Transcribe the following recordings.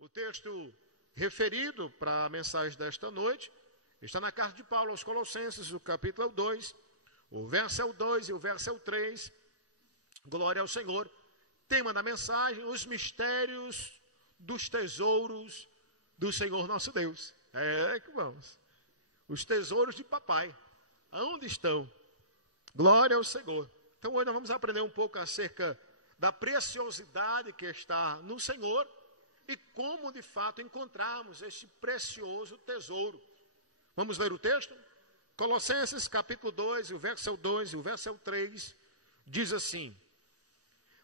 O texto referido para a mensagem desta noite está na carta de Paulo aos Colossenses, o capítulo 2, o verso é o 2 e o verso é o 3. Glória ao Senhor. Tema da mensagem: os mistérios dos tesouros do Senhor nosso Deus. Que vamos. Os tesouros de papai. Aonde estão? Glória ao Senhor. Então hoje nós vamos aprender um pouco acerca da preciosidade que está no Senhor e como de fato encontrarmos este precioso tesouro. Vamos ler o texto? Colossenses capítulo 2, o verso é o 2 e o verso é o 3, diz assim: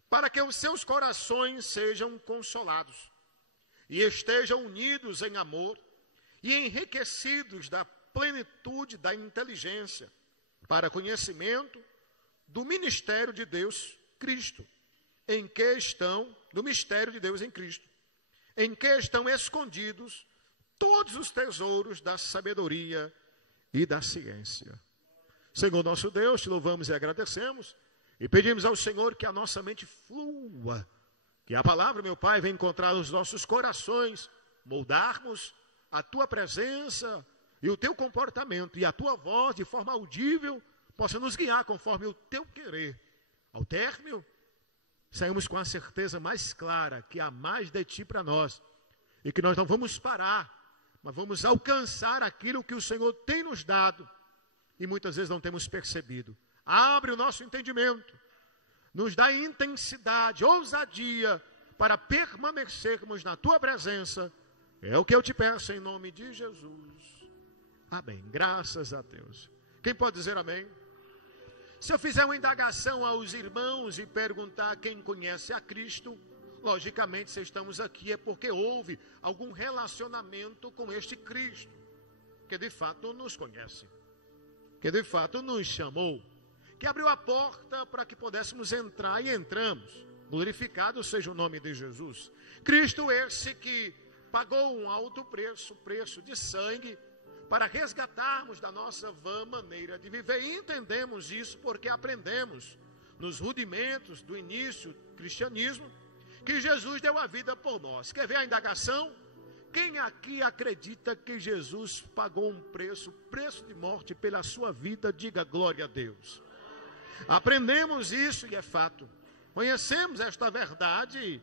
para que os seus corações sejam consolados e estejam unidos em amor e enriquecidos da plenitude da inteligência, para conhecimento do ministério de Deus Cristo, em que estão, do mistério de Deus em Cristo, em que estão escondidos todos os tesouros da sabedoria e da ciência. Senhor nosso Deus, te louvamos e agradecemos e pedimos ao Senhor que a nossa mente flua, que a palavra, meu Pai, venha encontrar nos nossos corações, moldarmos a tua presença e o teu comportamento e a tua voz de forma audível possa nos guiar conforme o teu querer. Ao término, saímos com a certeza mais clara que há mais de ti para nós e que nós não vamos parar, mas vamos alcançar aquilo que o Senhor tem nos dado e muitas vezes não temos percebido. Abre o nosso entendimento, nos dá intensidade, ousadia para permanecermos na tua presença. É o que eu te peço em nome de Jesus. Amém. Graças a Deus. Quem pode dizer amém? Se eu fizer uma indagação aos irmãos e perguntar quem conhece a Cristo, logicamente, se estamos aqui é porque houve algum relacionamento com este Cristo, que de fato nos conhece, que de fato nos chamou, que abriu a porta para que pudéssemos entrar e entramos. Glorificado seja o nome de Jesus. Cristo esse que pagou um alto preço, preço de sangue, para resgatarmos da nossa vã maneira de viver. E entendemos isso porque aprendemos nos rudimentos do início do cristianismo que Jesus deu a vida por nós. Quer ver a indagação? Quem aqui acredita que Jesus pagou um preço de morte pela sua vida? Diga glória a Deus. Aprendemos isso e é fato. Conhecemos esta verdade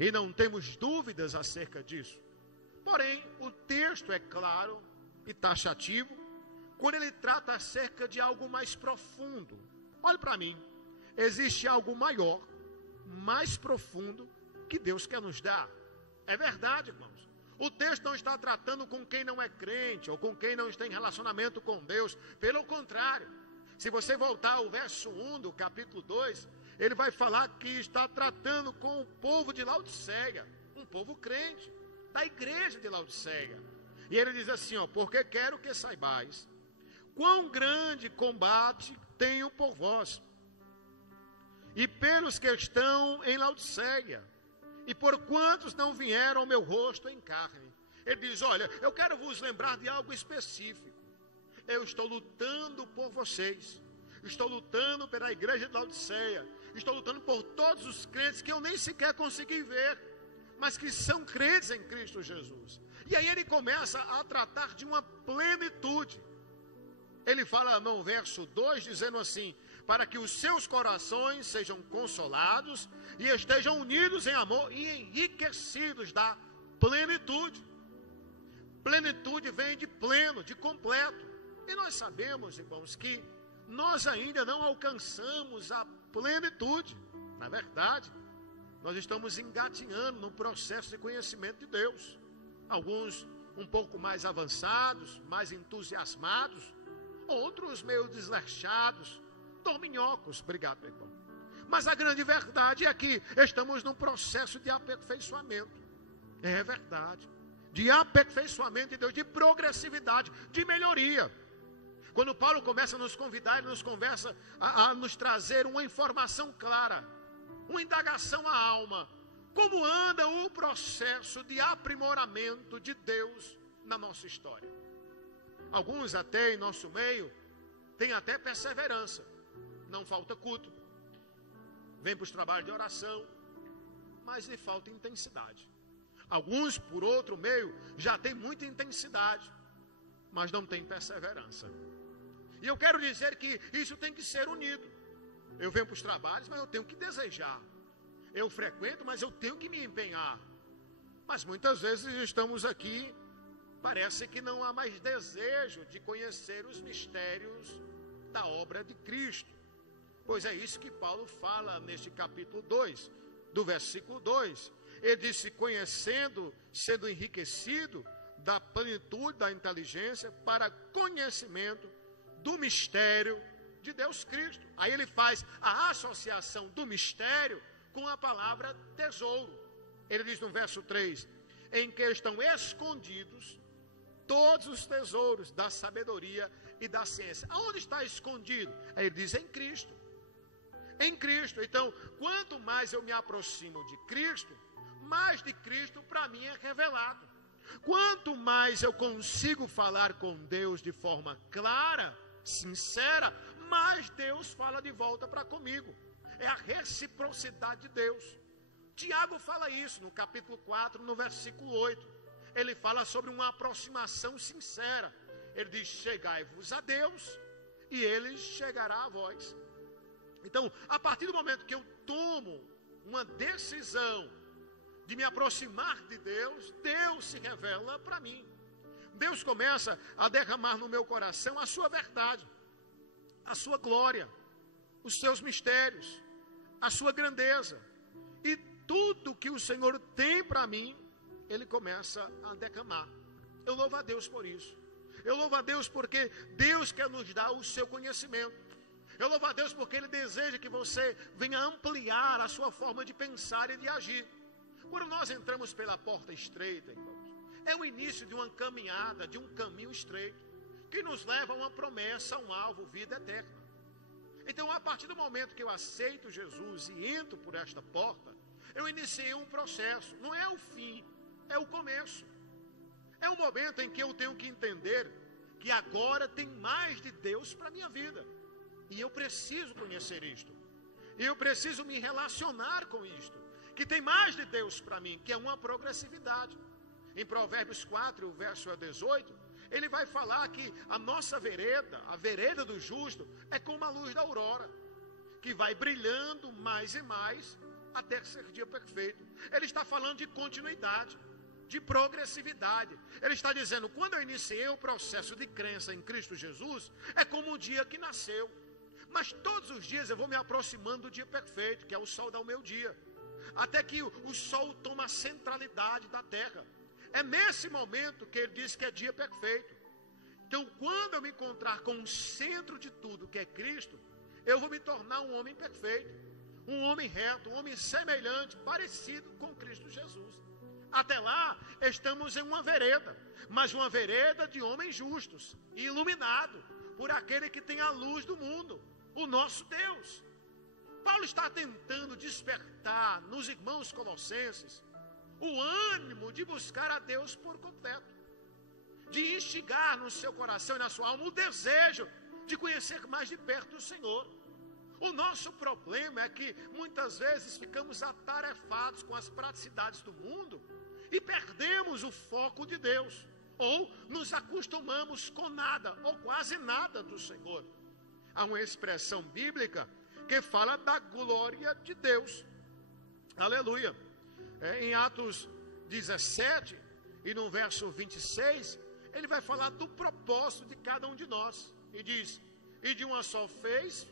e não temos dúvidas acerca disso. Porém, o texto é claro e taxativo quando ele trata acerca de algo mais profundo. Olhe para mim, existe algo maior, mais profundo que Deus quer nos dar. É verdade, irmãos. O texto não está tratando com quem não é crente ou com quem não está em relacionamento com Deus. Pelo contrário, se você voltar ao verso 1 do capítulo 2, ele vai falar que está tratando com o povo de Laodiceia, um povo crente, da igreja de Laodiceia. E ele diz assim, porque quero que saibais quão grande combate tenho por vós e pelos que estão em Laodiceia, e por quantos não vieram ao meu rosto em carne. Ele diz, olha, eu quero vos lembrar de algo específico. Eu estou lutando por vocês, estou lutando pela igreja de Laodiceia, estou lutando por todos os crentes que eu nem sequer consegui ver, mas que são crentes em Cristo Jesus. E aí ele começa a tratar de uma plenitude. Ele fala no verso 2, dizendo assim, para que os seus corações sejam consolados e estejam unidos em amor e enriquecidos da plenitude. Plenitude vem de pleno, de completo. E nós sabemos, irmãos, que nós ainda não alcançamos a plenitude. Na verdade, nós estamos engatinhando no processo de conhecimento de Deus. Alguns um pouco mais avançados, mais entusiasmados, outros meio desleixados, dorminhocos. Obrigado, meu irmão. Mas a grande verdade é que estamos num processo de aperfeiçoamento. É verdade. De aperfeiçoamento de Deus, de progressividade, de melhoria. Quando Paulo começa a nos convidar, ele nos conversa a nos trazer uma informação clara, uma indagação à alma. Como anda o processo de aprimoramento de Deus na nossa história? Alguns até em nosso meio têm até perseverança. Não falta culto, vem para os trabalhos de oração, mas lhe falta intensidade. Alguns, por outro meio, já têm muita intensidade, mas não têm perseverança. E eu quero dizer que isso tem que ser unido. Eu venho para os trabalhos, mas eu tenho que desejar. Eu frequento, mas eu tenho que me empenhar. Mas muitas vezes estamos aqui, parece que não há mais desejo de conhecer os mistérios da obra de Cristo. Pois é isso que Paulo fala neste capítulo 2, do versículo 2. Ele disse, conhecendo, sendo enriquecido da plenitude da inteligência para conhecimento do mistério de Deus Cristo. Aí ele faz a associação do mistério com a palavra tesouro. Ele diz no verso 3, em que estão escondidos todos os tesouros da sabedoria e da ciência. Aonde está escondido? Aí ele diz, em Cristo. Em Cristo. Então, quanto mais eu me aproximo de Cristo, mais de Cristo para mim é revelado. Quanto mais eu consigo falar com Deus de forma clara, sincera, mais Deus fala de volta para comigo. É a reciprocidade de Deus. Tiago fala isso no capítulo 4, no versículo 8. Ele fala sobre uma aproximação sincera. Ele diz, chegai-vos a Deus e Ele chegará a vós. Então, a partir do momento que eu tomo uma decisão de me aproximar de Deus, Deus se revela para mim. Deus começa a derramar no meu coração a sua verdade, a sua glória, os seus mistérios, a sua grandeza. E tudo que o Senhor tem para mim, Ele começa a derramar. Eu louvo a Deus por isso. Eu louvo a Deus porque Deus quer nos dar o seu conhecimento. Eu louvo a Deus porque Ele deseja que você venha ampliar a sua forma de pensar e de agir. Quando nós entramos pela porta estreita, irmãos, é o início de uma caminhada, de um caminho estreito, que nos leva a uma promessa, a um alvo, vida eterna. Então, a partir do momento que eu aceito Jesus e entro por esta porta, eu iniciei um processo. Não é o fim, é o começo. É um momento em que eu tenho que entender que agora tem mais de Deus para a minha vida. E eu preciso conhecer isto. E eu preciso me relacionar com isto. Que tem mais de Deus para mim, que é uma progressividade. Em Provérbios 4, o verso 18, ele vai falar que a nossa vereda, a vereda do justo, é como a luz da aurora, que vai brilhando mais e mais até ser dia perfeito. Ele está falando de continuidade, de progressividade. Ele está dizendo, quando eu iniciei o processo de crença em Cristo Jesus, é como o dia que nasceu. Mas todos os dias eu vou me aproximando do dia perfeito, que é o sol dar o meu dia. Até que o sol toma a centralidade da terra. É nesse momento que ele diz que é dia perfeito. Então, quando eu me encontrar com o centro de tudo, que é Cristo, eu vou me tornar um homem perfeito, um homem reto, um homem semelhante, parecido com Cristo Jesus. Até lá, estamos em uma vereda, mas uma vereda de homens justos, iluminado por aquele que tem a luz do mundo, o nosso Deus. Paulo está tentando despertar nos irmãos colossenses o ânimo de buscar a Deus por completo, de instigar no seu coração e na sua alma o desejo de conhecer mais de perto o Senhor. O nosso problema é que muitas vezes ficamos atarefados com as praticidades do mundo e perdemos o foco de Deus, ou nos acostumamos com nada, ou quase nada do Senhor. Há uma expressão bíblica que fala da glória de Deus. Aleluia. Em Atos 17 e no verso 26, ele vai falar do propósito de cada um de nós. E diz, e de uma só fez,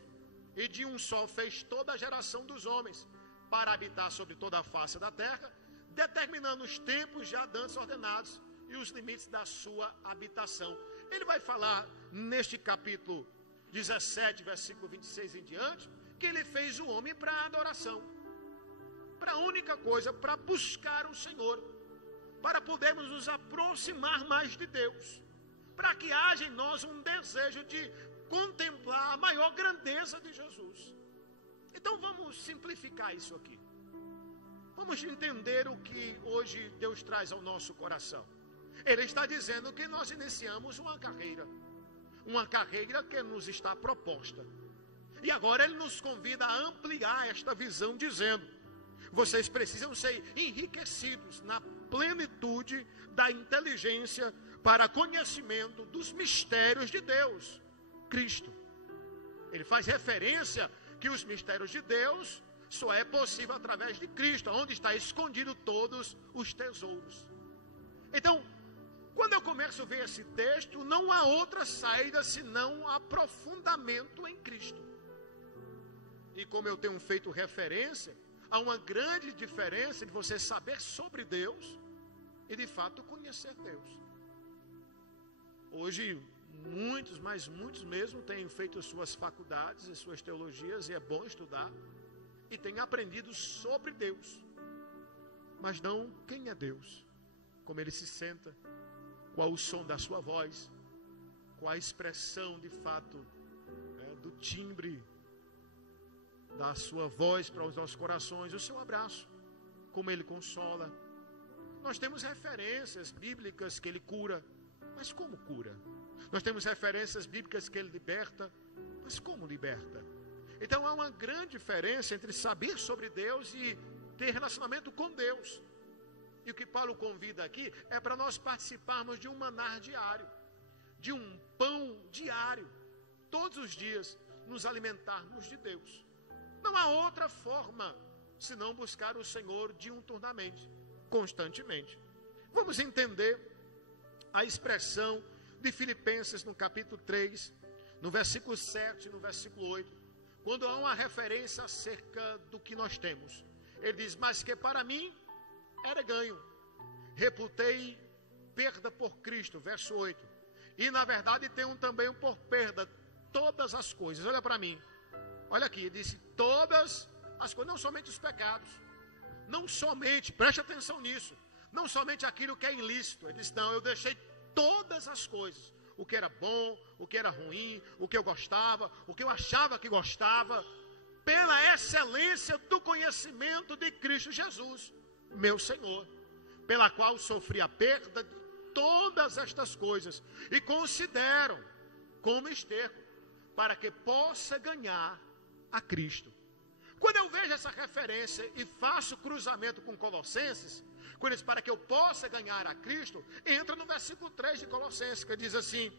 e de um só fez toda a geração dos homens, para habitar sobre toda a face da terra, determinando os tempos já dantes ordenados e os limites da sua habitação. Ele vai falar neste capítulo 17, versículo 26 em diante, que ele fez o homem para a adoração, para a única coisa, para buscar o Senhor, para podermos nos aproximar mais de Deus, para que haja em nós um desejo de contemplar a maior grandeza de Jesus. Então vamos simplificar isso aqui. Vamos entender o que hoje Deus traz ao nosso coração. Ele está dizendo que nós iniciamos uma carreira que nos está proposta. E agora ele nos convida a ampliar esta visão, dizendo: vocês precisam ser enriquecidos na plenitude da inteligência para conhecimento dos mistérios de Deus, Cristo. Ele faz referência que os mistérios de Deus só é possível através de Cristo, onde está escondido todos os tesouros. Então, quando eu começo a ver esse texto, não há outra saída senão aprofundamento em Cristo. E como eu tenho feito referência, há uma grande diferença de você saber sobre Deus e de fato conhecer Deus. Hoje, muitos, mas muitos mesmo, têm feito suas faculdades e suas teologias, e é bom estudar, e têm aprendido sobre Deus, mas não quem é Deus, como Ele se senta, qual o som da sua voz, qual a expressão de fato do timbre da sua voz para os nossos corações, o seu abraço, como Ele consola. Nós temos referências bíblicas que Ele cura, mas como cura? Nós temos referências bíblicas que Ele liberta, mas como liberta? Então há uma grande diferença entre saber sobre Deus e ter relacionamento com Deus. E o que Paulo convida aqui é para nós participarmos de um manar diário, de um pão diário, todos os dias nos alimentarmos de Deus. Não há outra forma senão buscar o Senhor diuturnamente, constantemente. Vamos entender a expressão de Filipenses no capítulo 3, no versículo 7 e no versículo 8, quando há uma referência acerca do que nós temos. Ele diz: mas que para mim era ganho, reputei perda por Cristo, verso 8, e na verdade tenho também por perda todas as coisas. Olha para mim, olha aqui, ele disse todas as coisas, não somente os pecados, não somente, preste atenção nisso, não somente aquilo que é ilícito. Ele disse: não, eu deixei todas as coisas, o que era bom, o que era ruim, o que eu gostava, o que eu achava que gostava, pela excelência do conhecimento de Cristo Jesus, meu Senhor, pela qual sofri a perda de todas estas coisas e considero como esterco, para que possa ganhar a Cristo. Quando eu vejo essa referência e faço cruzamento com Colossenses, quando diz para que eu possa ganhar a Cristo, entra no versículo 3 de Colossenses, que diz assim: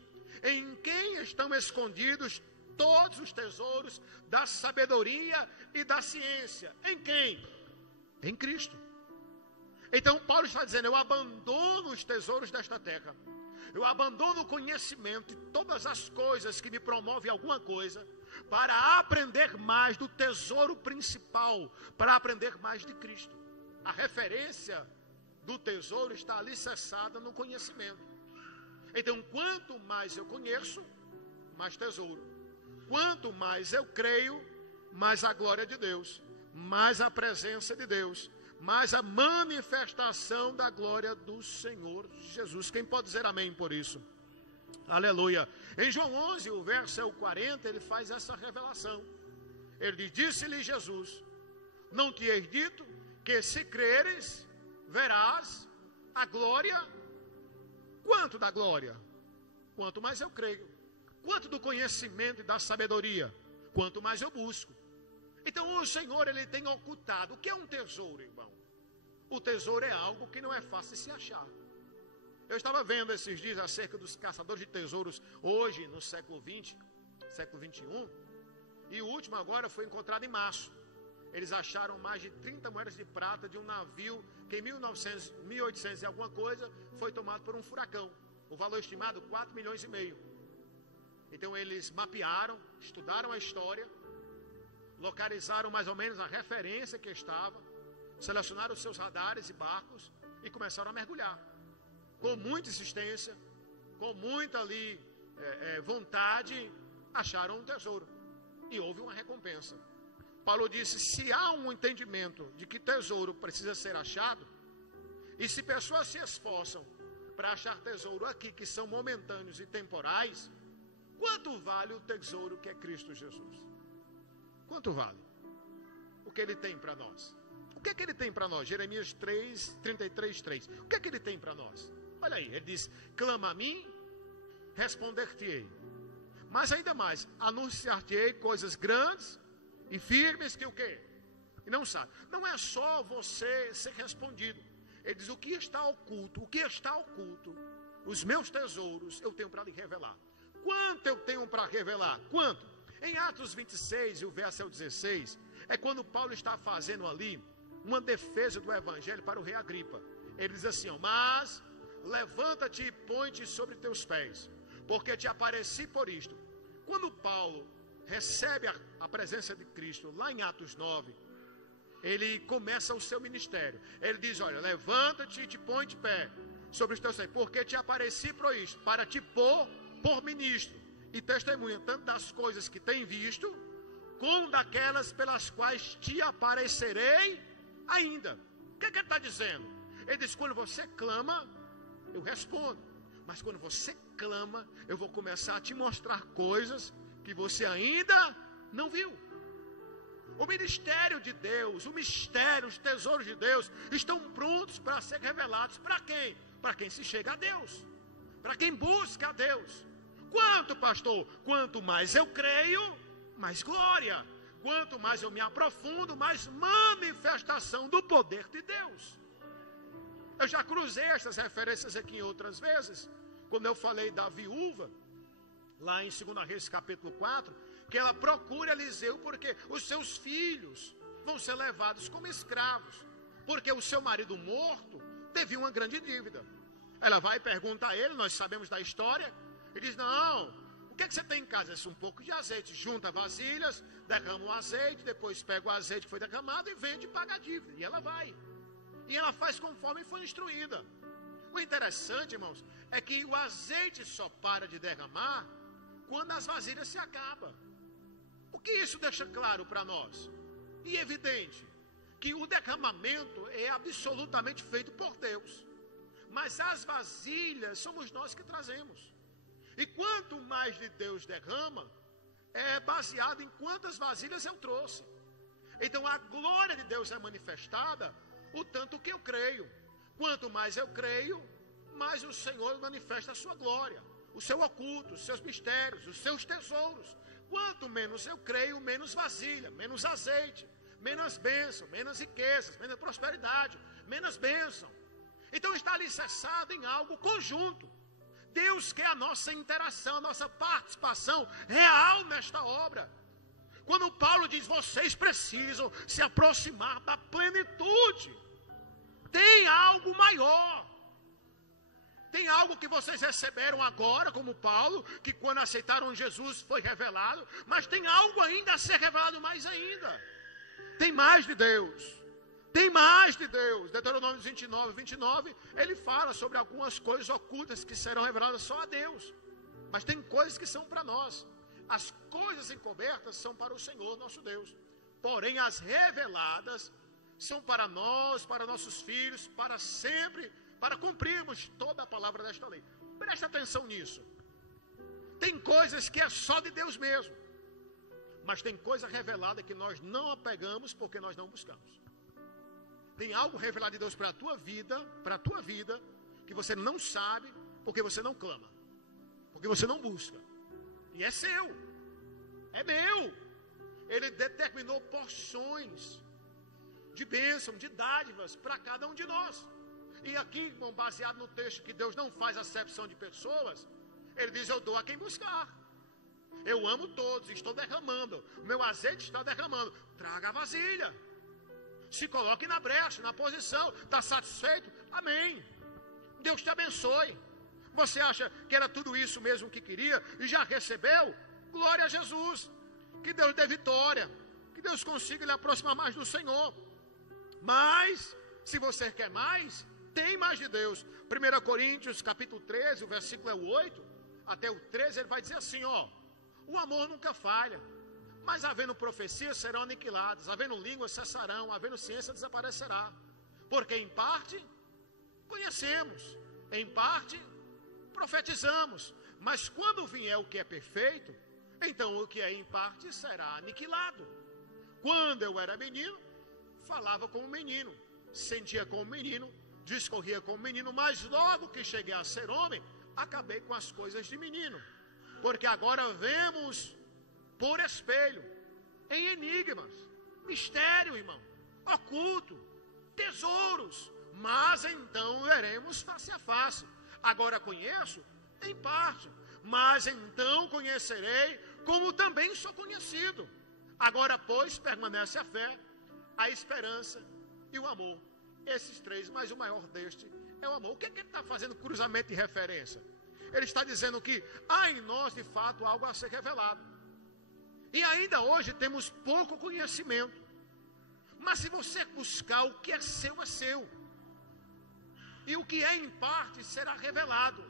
em quem estão escondidos todos os tesouros da sabedoria e da ciência. Em quem? Em Cristo. Então Paulo está dizendo: eu abandono os tesouros desta terra, eu abandono o conhecimento e todas as coisas que me promovem alguma coisa, para aprender mais do tesouro principal, para aprender mais de Cristo. A referência do tesouro está alicerçada no conhecimento. Então, quanto mais eu conheço, mais tesouro. Quanto mais eu creio, mais a glória de Deus, mais a presença de Deus, mais a manifestação da glória do Senhor Jesus. Quem pode dizer amém por isso? Aleluia. Em João 11, o verso 40, ele faz essa revelação. Ele diz: disse-lhe Jesus: não te hei dito que se creres, verás a glória? Quanto da glória? Quanto mais eu creio. Quanto do conhecimento e da sabedoria? Quanto mais eu busco. Então o Senhor, ele tem ocultado. O que é um tesouro, irmão? O tesouro é algo que não é fácil de se achar. Eu estava vendo esses dias acerca dos caçadores de tesouros hoje, no século XX, século XXI, e o último agora foi encontrado em março. Eles acharam mais de 30 moedas de prata de um navio que em 1800 e alguma coisa foi tomado por um furacão. O valor estimado, 4,5 milhões. Então eles mapearam, estudaram a história, localizaram mais ou menos a referência que estava, selecionaram os seus radares e barcos e começaram a mergulhar. Com muita insistência, com muita vontade, acharam um tesouro. E houve uma recompensa. Paulo disse: se há um entendimento de que tesouro precisa ser achado, e se pessoas se esforçam para achar tesouro aqui, que são momentâneos e temporais, quanto vale o tesouro que é Cristo Jesus? Quanto vale? O que ele tem para nós? O que é que ele tem para nós? Jeremias 33:3. O que é que ele tem para nós? Olha aí, ele diz: clama a mim, responder-te-ei. Mas ainda mais, anunciar-te-ei coisas grandes e firmes que o quê? E não sabe. Não é só você ser respondido. Ele diz: o que está oculto, os meus tesouros eu tenho para lhe revelar. Quanto eu tenho para revelar? Quanto? Em Atos 26, e o verso é o 16, é quando Paulo está fazendo ali uma defesa do evangelho para o rei Agripa. Ele diz assim: mas levanta-te e põe-te sobre teus pés, porque te apareci por isto. Quando Paulo recebe a presença de Cristo, lá em Atos 9, ele começa o seu ministério. Ele diz: olha, levanta-te e te põe de pé sobre os teus pés, porque te apareci por isto, para te pôr por ministro e testemunha, tanto das coisas que tem visto, como daquelas pelas quais te aparecerei ainda. O que é que ele está dizendo? Ele diz: quando você clama, eu respondo. Mas quando você clama, eu vou começar a te mostrar coisas que você ainda não viu. O ministério de Deus, o mistério, os tesouros de Deus estão prontos para ser revelados. Para quem? Para quem se chega a Deus, para quem busca a Deus. Quanto, pastor? Quanto mais eu creio, mais glória. Quanto mais eu me aprofundo, mais manifestação do poder de Deus. Eu já cruzei essas referências aqui em outras vezes, quando eu falei da viúva, lá em 2 Reis capítulo 4, que ela procura Eliseu porque os seus filhos vão ser levados como escravos, porque o seu marido morto teve uma grande dívida. Ela vai e pergunta a ele, nós sabemos da história, ele diz: não, o que você tem em casa? Um pouco de azeite. Junta vasilhas, derrama o azeite, depois pega o azeite que foi derramado e vende e paga a dívida. E ela vai. E ela faz conforme foi instruída. O interessante, irmãos, é que o azeite só para de derramar quando as vasilhas se acabam. O que isso deixa claro para nós? E evidente, que o derramamento é absolutamente feito por Deus. Mas as vasilhas somos nós que trazemos. E quanto mais de Deus derrama, é baseado em quantas vasilhas eu trouxe. Então a glória de Deus é manifestada o tanto que eu creio. Quanto mais eu creio, mais o Senhor manifesta a sua glória, o seu oculto, os seus mistérios, os seus tesouros. Quanto menos eu creio, menos vasilha, menos azeite, menos bênção, menos riquezas, menos prosperidade, menos bênção. Então está alicerçado em algo conjunto. Deus quer a nossa interação, a nossa participação real nesta obra. Quando Paulo diz: vocês precisam se aproximar da plenitude, tem algo maior. Tem algo que vocês receberam agora, como Paulo, que quando aceitaram Jesus foi revelado, mas tem algo ainda a ser revelado mais ainda. Tem mais de Deus. Tem mais de Deus. Deuteronômio 29, ele fala sobre algumas coisas ocultas que serão reveladas só a Deus. Mas tem coisas que são para nós. As coisas encobertas são para o Senhor nosso Deus. Porém, as reveladas são para nós, para nossos filhos, para sempre, para cumprirmos toda a palavra desta lei. Preste atenção nisso. Tem coisas que é só de Deus mesmo. Mas tem coisa revelada que nós não apegamos porque nós não buscamos. Tem algo revelado de Deus para a tua vida, que você não sabe, porque você não clama, porque você não busca. E é seu, é meu. Ele determinou porções de bênção, de dádivas para cada um de nós. E aqui, irmão, baseado no texto que Deus não faz acepção de pessoas, ele diz: eu dou a quem buscar. Eu amo todos, estou derramando, o meu azeite está derramando. Traga a vasilha. Se coloque na brecha, na posição. Está satisfeito? Amém. Deus te abençoe. Você acha que era tudo isso mesmo que queria e já recebeu? Glória a Jesus. Que Deus dê vitória. Que Deus consiga lhe aproximar mais do Senhor. Mas, se você quer mais, tem mais de Deus. 1 Coríntios capítulo 13, o versículo é o 8 até o 13, ele vai dizer assim: ó, o amor nunca falha. Mas havendo profecias serão aniquiladas, havendo línguas cessarão, havendo ciência desaparecerá. Porque em parte conhecemos, em parte profetizamos, mas quando vier o que é perfeito, então o que é em parte será aniquilado. Quando eu era menino, falava como menino, sentia como menino, discorria como menino, mas logo que cheguei a ser homem, acabei com as coisas de menino. Porque agora vemos por espelho, em enigmas, mistério, irmão, oculto, tesouros, mas então veremos face a face. Agora conheço em parte, mas então conhecerei como também sou conhecido. Agora, pois, permanece a fé, a esperança e o amor. Esses três, mas o maior deste é o amor. O que é que ele está fazendo cruzamento de referência? Ele está dizendo que há em nós, de fato, algo a ser revelado. E ainda hoje temos pouco conhecimento. Mas se você buscar, o que é seu. E o que é em parte será revelado.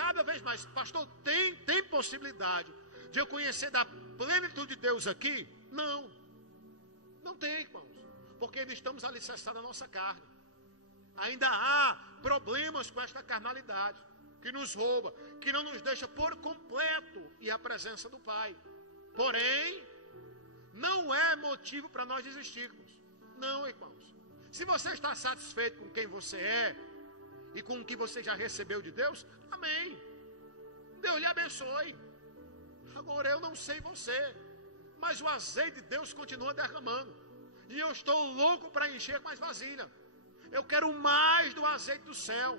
Cada vez mais. Pastor, tem possibilidade de eu conhecer da plenitude de Deus aqui? Não tem, irmãos. Porque ainda estamos alicerçados na nossa carne. Ainda há problemas com esta carnalidade que nos rouba, que não nos deixa por completo ir à presença do Pai. Porém, não é motivo para nós desistirmos. Não, irmãos. Se você está satisfeito com quem você é e com o que você já recebeu de Deus, amém. Deus lhe abençoe. Agora eu não sei você, mas o azeite de Deus continua derramando. E eu estou louco para encher mais vasilha. Eu quero mais do azeite do céu.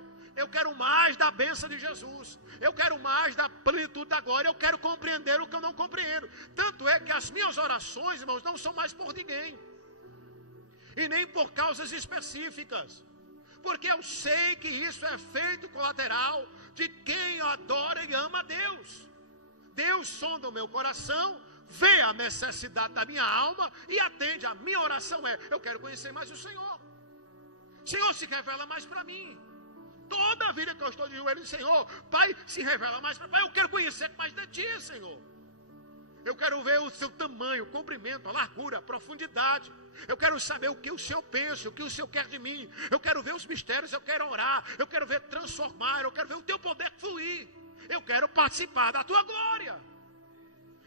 Eu quero mais da bênção de Jesus. Eu quero mais da plenitude da glória. Eu quero compreender o que eu não compreendo. Tanto é que as minhas orações, irmãos, não são mais por ninguém. E nem por causas específicas. Porque eu sei que isso é feito colateral de quem adora e ama a Deus. Deus sonda o meu coração, vê a necessidade da minha alma e atende. A minha oração eu quero conhecer mais o Senhor. Senhor, se revela mais para mim. Toda a vida que eu estou de joelho, Senhor, Pai, se revela mais para mim. Pai, eu quero conhecer mais de Ti, Senhor. Eu quero ver o Seu tamanho, o comprimento, a largura, a profundidade. Eu quero saber o que o Senhor pensa, o que o Senhor quer de mim. Eu quero ver os mistérios, eu quero orar. Eu quero ver transformar, eu quero ver o Teu poder fluir. Eu quero participar da Tua glória.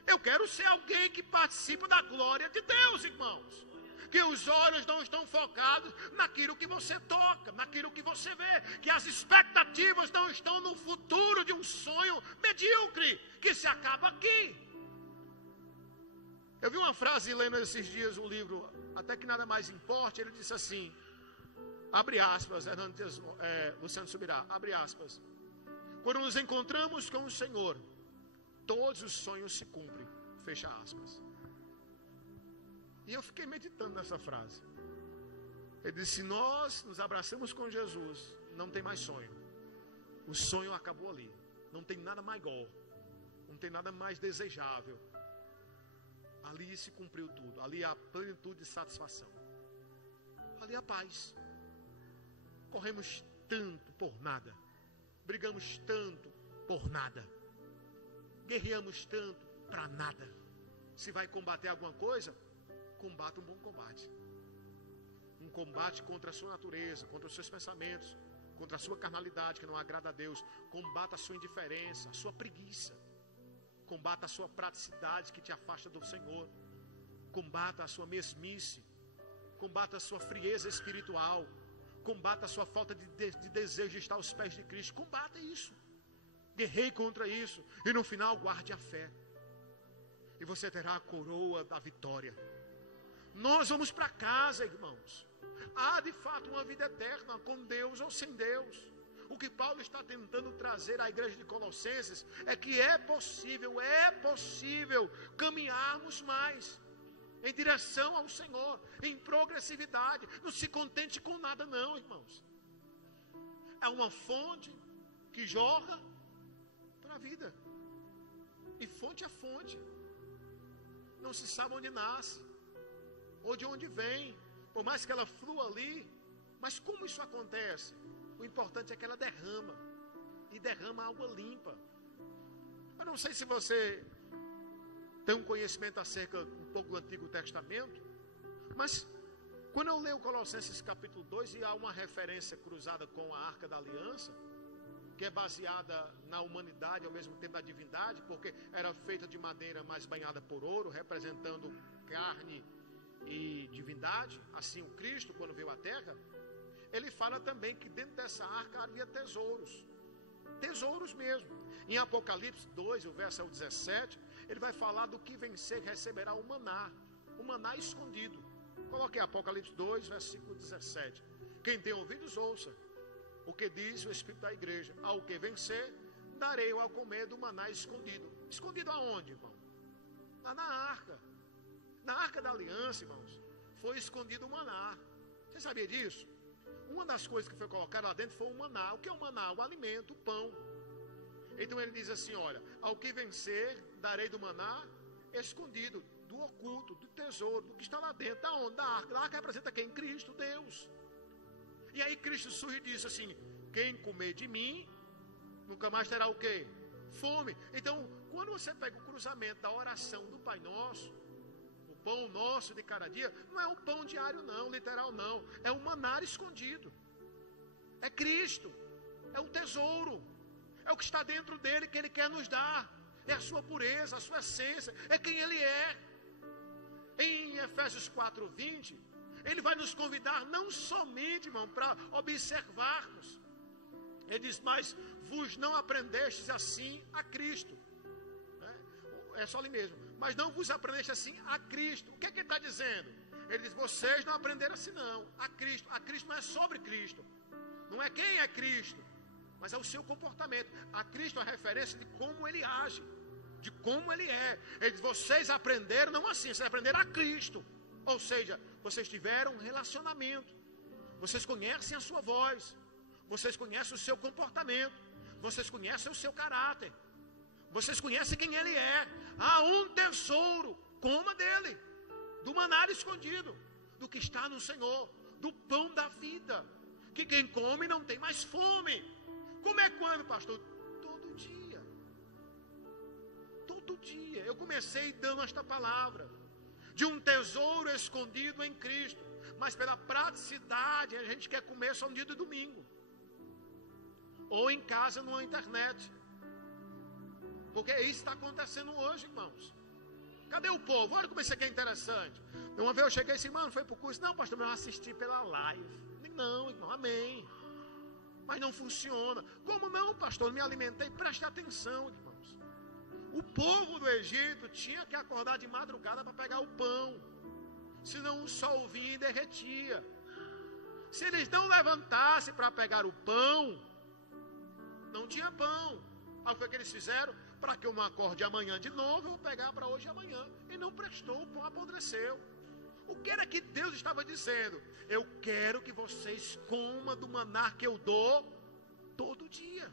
Eu quero ser alguém que participa da glória de Deus, irmãos. Que os olhos não estão focados naquilo que você toca, naquilo que você vê. Que as expectativas não estão no futuro de um sonho medíocre, que se acaba aqui. Eu vi uma frase lendo esses dias um livro, Até que Nada Mais Importe. Ele disse assim, abre aspas, Luciano Subirá, abre aspas. Quando nos encontramos com o Senhor, todos os sonhos se cumprem, fecha aspas. E eu fiquei meditando nessa frase. Ele disse, nós nos abraçamos com Jesus, não tem mais sonho. O sonho acabou ali. Não tem nada maior, não tem nada mais desejável. Ali se cumpriu tudo. Ali há plenitude de satisfação. Ali há paz. Corremos tanto por nada. Brigamos tanto por nada. Guerreamos tanto para nada. Se vai combater alguma coisa, combate um bom combate. Um combate contra a sua natureza, contra os seus pensamentos, contra a sua carnalidade que não agrada a Deus. Combata a sua indiferença, a sua preguiça. Combata a sua praticidade que te afasta do Senhor. Combata a sua mesmice. Combata a sua frieza espiritual. Combata a sua falta de desejo de estar aos pés de Cristo. Combata isso. Guerreie contra isso. E no final guarde a fé. E você terá a coroa da vitória. Nós vamos para casa, irmãos. Há de fato uma vida eterna com Deus ou sem Deus. O que Paulo está tentando trazer à igreja de Colossenses é que é possível caminharmos mais em direção ao Senhor, em progressividade. Não se contente com nada não, irmãos. É uma fonte que jorra para a vida. E fonte é fonte. Não se sabe onde nasce, ou de onde vem, por mais que ela flua ali. Mas como isso acontece? O importante é que ela derrama, e derrama água limpa. Eu não sei se você tem um conhecimento acerca um pouco do Antigo Testamento, mas quando eu leio Colossenses capítulo 2, e há uma referência cruzada com a Arca da Aliança, que é baseada na humanidade ao mesmo tempo da divindade, porque era feita de madeira mas banhada por ouro, representando carne e divindade. Assim o Cristo, quando veio à terra, ele fala também que dentro dessa arca havia tesouros. Tesouros mesmo. Em Apocalipse 2, o verso é o 17, ele vai falar do que vencer receberá o maná escondido. Coloquei Apocalipse 2, versículo 17. Quem tem ouvidos, ouça o que diz o Espírito da igreja. Ao que vencer, darei eu a comer do maná escondido. Escondido aonde, irmão? Lá na arca. Na arca da aliança, irmãos, foi escondido o maná. Você sabia disso? Uma das coisas que foi colocada lá dentro foi o maná. O que é o maná? O alimento, o pão. Então ele diz assim, olha, ao que vencer, darei do maná escondido, do oculto, do tesouro, do que está lá dentro. Da onde? Da arca. A arca representa quem? Cristo, Deus. E aí Cristo surge e diz assim, quem comer de mim, nunca mais terá o quê? Fome. Então, quando você pega o cruzamento da oração do Pai Nosso, o pão nosso de cada dia, não é o pão diário não, literal não, é o maná escondido. É Cristo, é o tesouro, é o que está dentro dele que ele quer nos dar, é a sua pureza, a sua essência, é quem ele é. Em Efésios 4:20, ele vai nos convidar não somente, irmão, para observarmos. Ele diz, mas vos não aprendestes assim a Cristo. É só ali mesmo. Mas não vos aprendeste assim a Cristo. O que é que ele está dizendo? Ele diz, vocês não aprenderam assim não, a Cristo. A Cristo não é sobre Cristo. Não é quem é Cristo, mas é o seu comportamento. A Cristo é a referência de como ele age, de como ele é. Ele diz, vocês aprenderam não assim, vocês aprenderam a Cristo. Ou seja, vocês tiveram um relacionamento. Vocês conhecem a sua voz. Vocês conhecem o seu comportamento. Vocês conhecem o seu caráter. Vocês conhecem quem ele é. Há um tesouro, coma dele, do maná escondido, do que está no Senhor, do pão da vida, que quem come não tem mais fome. Como é quando, pastor? Todo dia. Todo dia. Eu comecei dando esta palavra de um tesouro escondido em Cristo, mas pela praticidade a gente quer comer só no dia do domingo, ou em casa, numa internet, porque isso está acontecendo hoje, irmãos. Cadê o povo? Olha como isso aqui é interessante. Uma vez eu cheguei assim, mano, foi para o curso. Não, pastor, eu assisti pela live. Não, irmão, amém. Mas não funciona. Como não, pastor? Eu me alimentei. Preste atenção, irmãos. O povo do Egito tinha que acordar de madrugada para pegar o pão, senão o sol vinha e derretia. Se eles não levantassem para pegar o pão, não tinha pão. Aí o que é que eles fizeram? Para que eu não acorde amanhã de novo, eu vou pegar para hoje e amanhã. E não prestou, o pão apodreceu. O que era que Deus estava dizendo? Eu quero que vocês comam do maná que eu dou todo dia.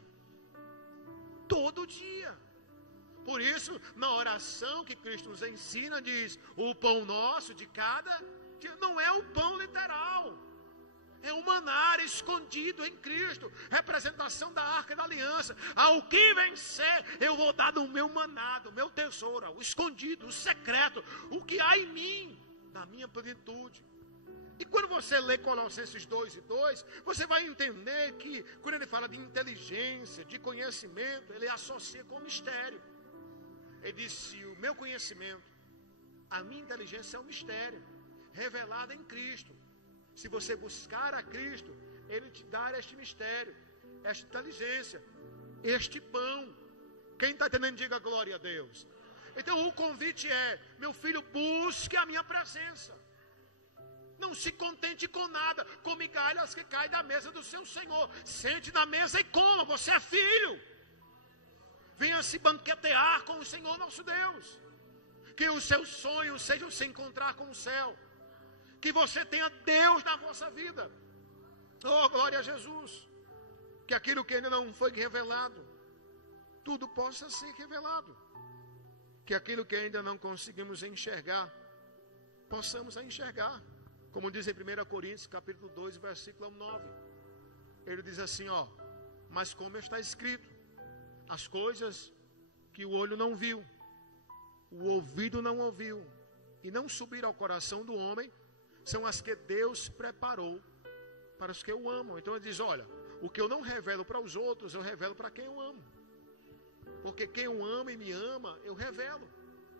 Todo dia. Por isso, na oração que Cristo nos ensina, diz, o pão nosso de cada dia, não é o pão literal. É o maná escondido em Cristo, representação da arca da aliança. Ao que vencer, eu vou dar do meu maná, do meu tesouro, o escondido, o secreto, o que há em mim, na minha plenitude. E quando você lê Colossenses 2:2, você vai entender que, quando ele fala de inteligência, de conhecimento, ele associa com mistério. Ele disse, o meu conhecimento, a minha inteligência é um mistério, revelado em Cristo. Se você buscar a Cristo, ele te dá este mistério, esta inteligência, este pão. Quem está entendendo, diga glória a Deus. Então o convite é, meu filho, busque a minha presença. Não se contente com nada, com migalhas que caem da mesa do seu Senhor. Sente na mesa e coma, você é filho. Venha se banquetear com o Senhor nosso Deus. Que os seus sonhos sejam se encontrar com o céu. Que você tenha Deus na vossa vida. Oh, glória a Jesus. Que aquilo que ainda não foi revelado, tudo possa ser revelado. Que aquilo que ainda não conseguimos enxergar, possamos enxergar. Como diz em 1 Coríntios, capítulo 2, versículo 9. Ele diz assim, ó, mas como está escrito, as coisas que o olho não viu, o ouvido não ouviu, e não subiram ao coração do homem, são as que Deus preparou para os que o amam. Então ele diz, olha, o que eu não revelo para os outros, eu revelo para quem eu amo. Porque quem eu amo e me ama, eu revelo.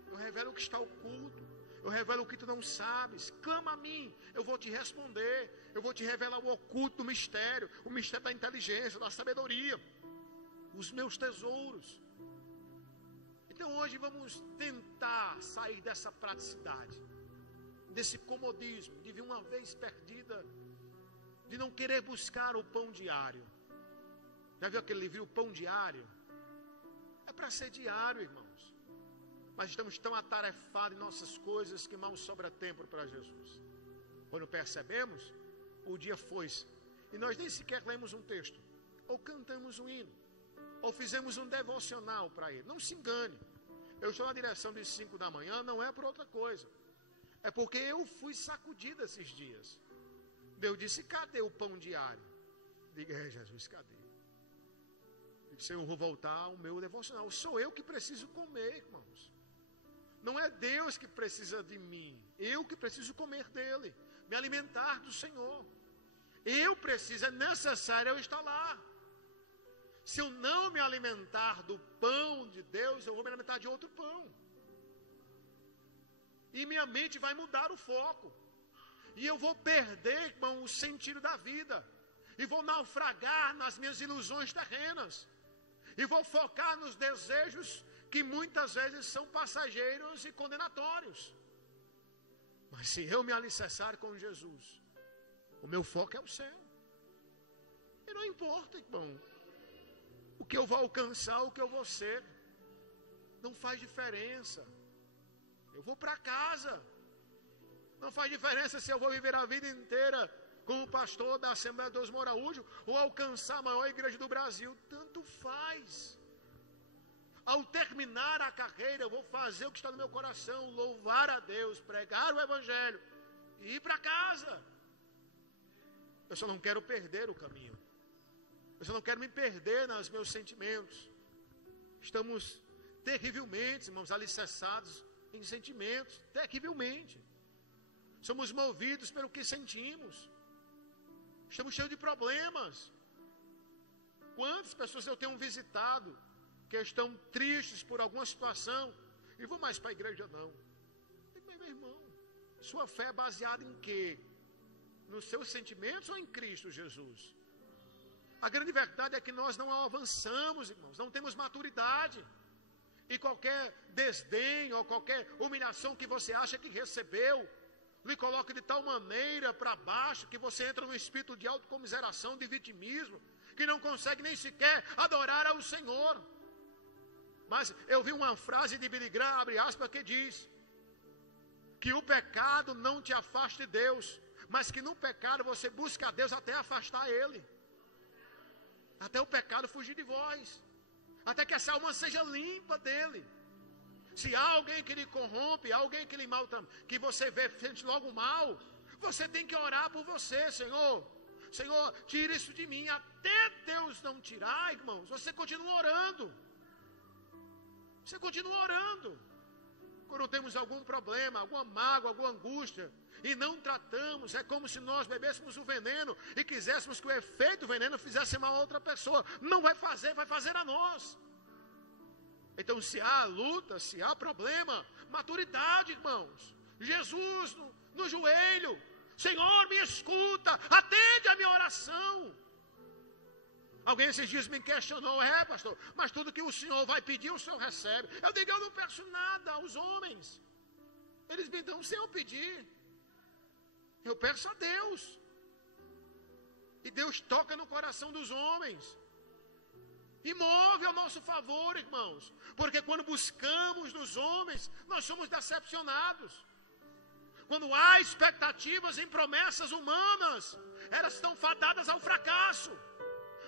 Eu revelo o que está oculto. Eu revelo o que tu não sabes. Clama a mim, eu vou te responder. Eu vou te revelar o oculto do mistério, o mistério da inteligência, da sabedoria, os meus tesouros. Então hoje vamos tentar sair dessa praticidade, desse comodismo, de vir uma vez perdida, de não querer buscar o pão diário. Já viu aquele livro, o Pão Diário? É para ser diário, irmãos. Mas estamos tão atarefados em nossas coisas que mal sobra tempo para Jesus. Quando percebemos, o dia foi-se. E nós nem sequer lemos um texto, ou cantamos um hino, ou fizemos um devocional para ele. Não se engane. Eu estou na direção de 5 da manhã, não é por outra coisa. É porque eu fui sacudido esses dias. Deus disse, cadê o pão diário? Diga, Jesus, cadê? Eu disse, eu vou voltar ao meu devocional. Sou eu que preciso comer, irmãos. Não é Deus que precisa de mim. Eu que preciso comer dele. Me alimentar do Senhor. Eu preciso, é necessário eu estar lá. Se eu não me alimentar do pão de Deus, eu vou me alimentar de outro pão. E minha mente vai mudar o foco. E eu vou perder, irmão, o sentido da vida. E vou naufragar nas minhas ilusões terrenas. E vou focar nos desejos que muitas vezes são passageiros e condenatórios. Mas se eu me alicerçar com Jesus, o meu foco é o céu. E não importa, irmão, o que eu vou alcançar, o que eu vou ser. Não faz diferença. Eu vou para casa. Não faz diferença se eu vou viver a vida inteira como pastor da Assembleia de Deus Moraújo ou alcançar a maior igreja do Brasil. Tanto faz. Ao terminar a carreira, eu vou fazer o que está no meu coração, louvar a Deus, pregar o Evangelho e ir para casa. Eu só não quero perder o caminho. Eu só não quero me perder nos meus sentimentos. Estamos terrivelmente, irmãos, alicerçados em sentimentos, terrivelmente. Somos movidos pelo que sentimos. Estamos cheios de problemas. Quantas pessoas eu tenho visitado que estão tristes por alguma situação e vou mais para a igreja não. Meu irmão, sua fé é baseada em quê? Nos seus sentimentos ou em Cristo Jesus? A grande verdade é que nós não avançamos, irmãos, não temos maturidade. E qualquer desdém ou qualquer humilhação que você acha que recebeu, lhe coloca de tal maneira para baixo que você entra no espírito de autocomiseração, de vitimismo, que não consegue nem sequer adorar ao Senhor. Mas eu vi uma frase de Billy Graham, abre aspas, que diz que o pecado não te afasta de Deus, mas que no pecado você busca a Deus até afastar Ele. Até o pecado fugir de vós. Até que essa alma seja limpa dele. Se há alguém que lhe corrompe, alguém que lhe maltrata, que você vê sente logo mal, você tem que orar por você, Senhor. Senhor, tira isso de mim. Até Deus não tirar, irmãos, você continua orando. Você continua orando. Quando temos algum problema, alguma mágoa, alguma angústia, e não tratamos, é como se nós bebêssemos o veneno e quiséssemos que o efeito do veneno fizesse mal a outra pessoa. Não vai fazer, vai fazer a nós. Então, se há luta, se há problema, maturidade, irmãos. Jesus no joelho. Senhor, me escuta, atende a minha oração. Alguém esses dias me questionou, pastor, mas tudo que o senhor vai pedir, o senhor recebe. Eu digo, eu não peço nada aos homens. Eles me dão sem eu pedir. Eu peço a Deus. E Deus toca no coração dos homens. E move ao nosso favor, irmãos. Porque quando buscamos nos homens, nós somos decepcionados. Quando há expectativas em promessas humanas, elas estão fadadas ao fracasso.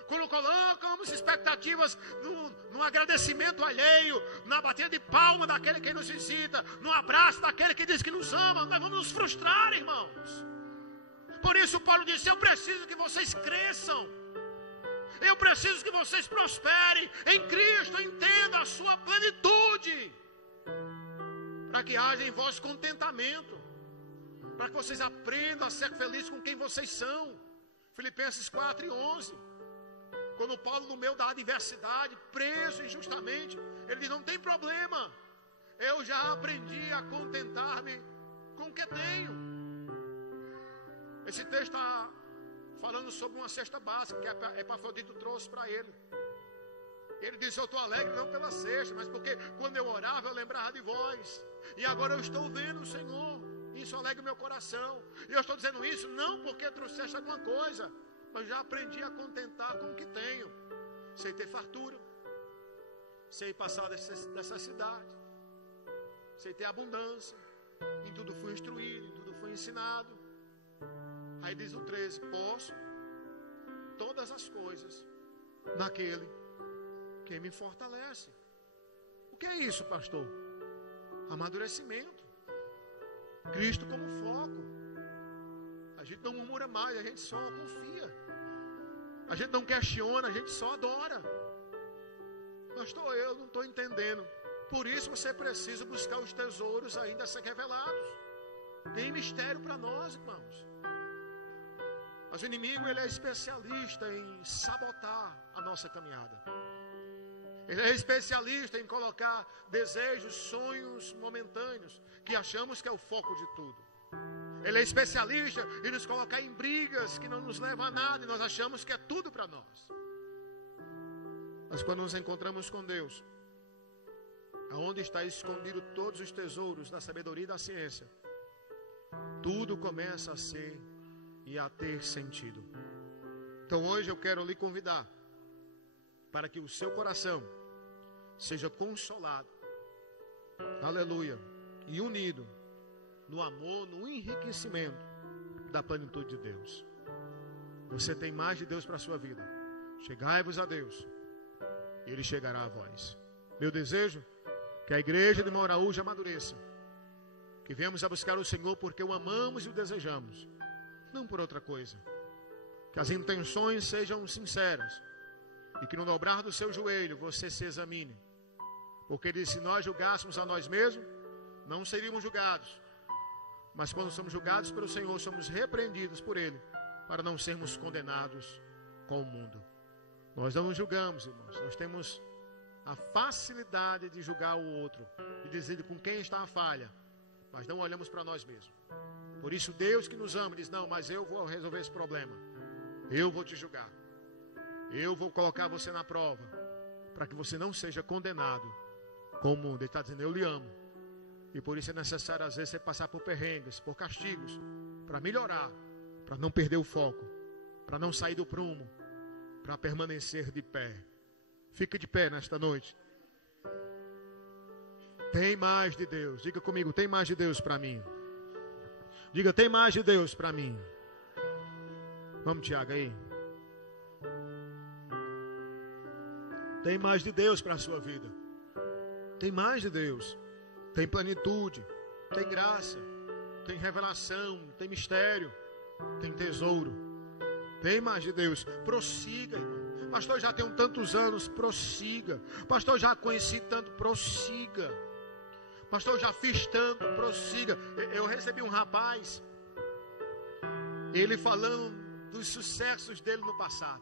Quando colocamos expectativas no agradecimento alheio, na batida de palma daquele que nos visita, no abraço daquele que diz que nos ama, nós vamos nos frustrar, irmãos. Por isso Paulo disse, eu preciso que vocês cresçam. Eu preciso que vocês prosperem em Cristo, entendam a sua plenitude. Para que haja em vós contentamento. Para que vocês aprendam a ser felizes com quem vocês são. Filipenses 4:11. Quando Paulo, no meio da adversidade, preso injustamente, ele diz, não tem problema. Eu já aprendi a contentar-me com o que tenho. Esse texto está falando sobre uma cesta básica que Epafrodito trouxe para ele. Ele disse, eu estou alegre não pela cesta, mas porque quando eu orava eu lembrava de vós. E agora eu estou vendo o Senhor. Isso alegra o meu coração. E eu estou dizendo isso não porque trouxeste alguma coisa, mas já aprendi a contentar com o que tenho. Sei ter fartura, sei passar dessa cidade, sei ter abundância. Em tudo fui instruído, em tudo fui ensinado. Aí diz o 13: posso todas as coisas naquele que me fortalece. O que é isso, pastor? Amadurecimento. Cristo como foco. A gente não murmura mais, a gente só confia. A gente não questiona, a gente só adora. Pastor, eu não estou entendendo. Por isso você precisa buscar os tesouros ainda a ser revelados. Tem mistério para nós, irmãos. Mas o inimigo, ele é especialista em sabotar a nossa caminhada. Ele é especialista em colocar desejos, sonhos momentâneos, que achamos que é o foco de tudo. Ele é especialista em nos colocar em brigas que não nos levam a nada e nós achamos que é tudo para nós. Mas quando nos encontramos com Deus, aonde está escondido todos os tesouros da sabedoria e da ciência, tudo começa a ser e a ter sentido. Então hoje eu quero lhe convidar para que o seu coração seja consolado, aleluia, e unido no amor, no enriquecimento da plenitude de Deus. Você tem mais de Deus para a sua vida. Chegai-vos a Deus e Ele chegará a vós. Meu desejo é que a igreja de Moraúja amadureça, que venhamos a buscar o Senhor porque o amamos e o desejamos, não por outra coisa. Que as intenções sejam sinceras e que no dobrar do seu joelho você se examine, porque Ele disse: se nós julgássemos a nós mesmos, não seríamos julgados, mas quando somos julgados pelo Senhor, somos repreendidos por Ele, para não sermos condenados com o mundo. Nós não nos julgamos, irmãos. Nós temos a facilidade de julgar o outro e dizer com quem está a falha, mas não olhamos para nós mesmos. Por isso Deus que nos ama diz: não, mas eu vou resolver esse problema, eu vou te julgar, eu vou colocar você na prova, para que você não seja condenado com o mundo. Ele está dizendo: eu lhe amo, e por isso é necessário às vezes você passar por perrengues, por castigos, para melhorar, para não perder o foco, para não sair do prumo, para permanecer de pé. Fique de pé nesta noite. Tem mais de Deus. Diga comigo: tem mais de Deus para mim. Diga: tem mais de Deus para mim. Vamos, Tiago, aí. Tem mais de Deus para a sua vida. Tem mais de Deus. Tem plenitude, tem graça, tem revelação, tem mistério, tem tesouro. Tem mais de Deus. Prossiga, irmão. Pastor, já tenho tantos anos. Prossiga. Pastor, já conheci tanto. Prossiga. Pastor, já fiz tanto. Prossiga. Eu recebi um rapaz, ele falando dos sucessos dele no passado,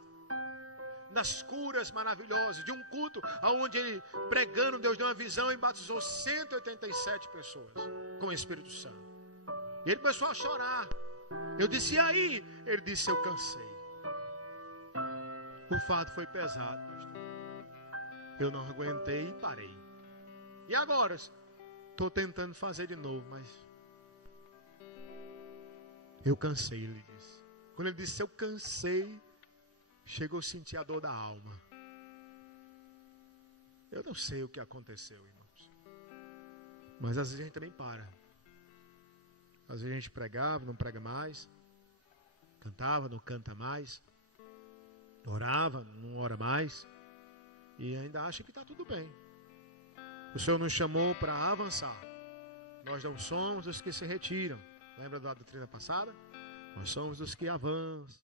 das curas maravilhosas, de um culto onde ele, pregando, Deus deu uma visão e batizou 187 pessoas com o Espírito Santo. E ele começou a chorar. Eu disse: e aí? Ele disse: eu cansei. O fardo foi pesado, pastor. Eu não aguentei e parei. E agora? Estou tentando fazer de novo, mas eu cansei, ele disse. Quando ele disse: eu cansei, chegou a sentir a dor da alma. Eu não sei o que aconteceu, irmãos, mas às vezes a gente também para. Às vezes a gente pregava, não prega mais. Cantava, não canta mais. Orava, não ora mais. E ainda acha que está tudo bem. O Senhor nos chamou para avançar. Nós não somos os que se retiram. Lembra da doutrina passada? Nós somos os que avançam.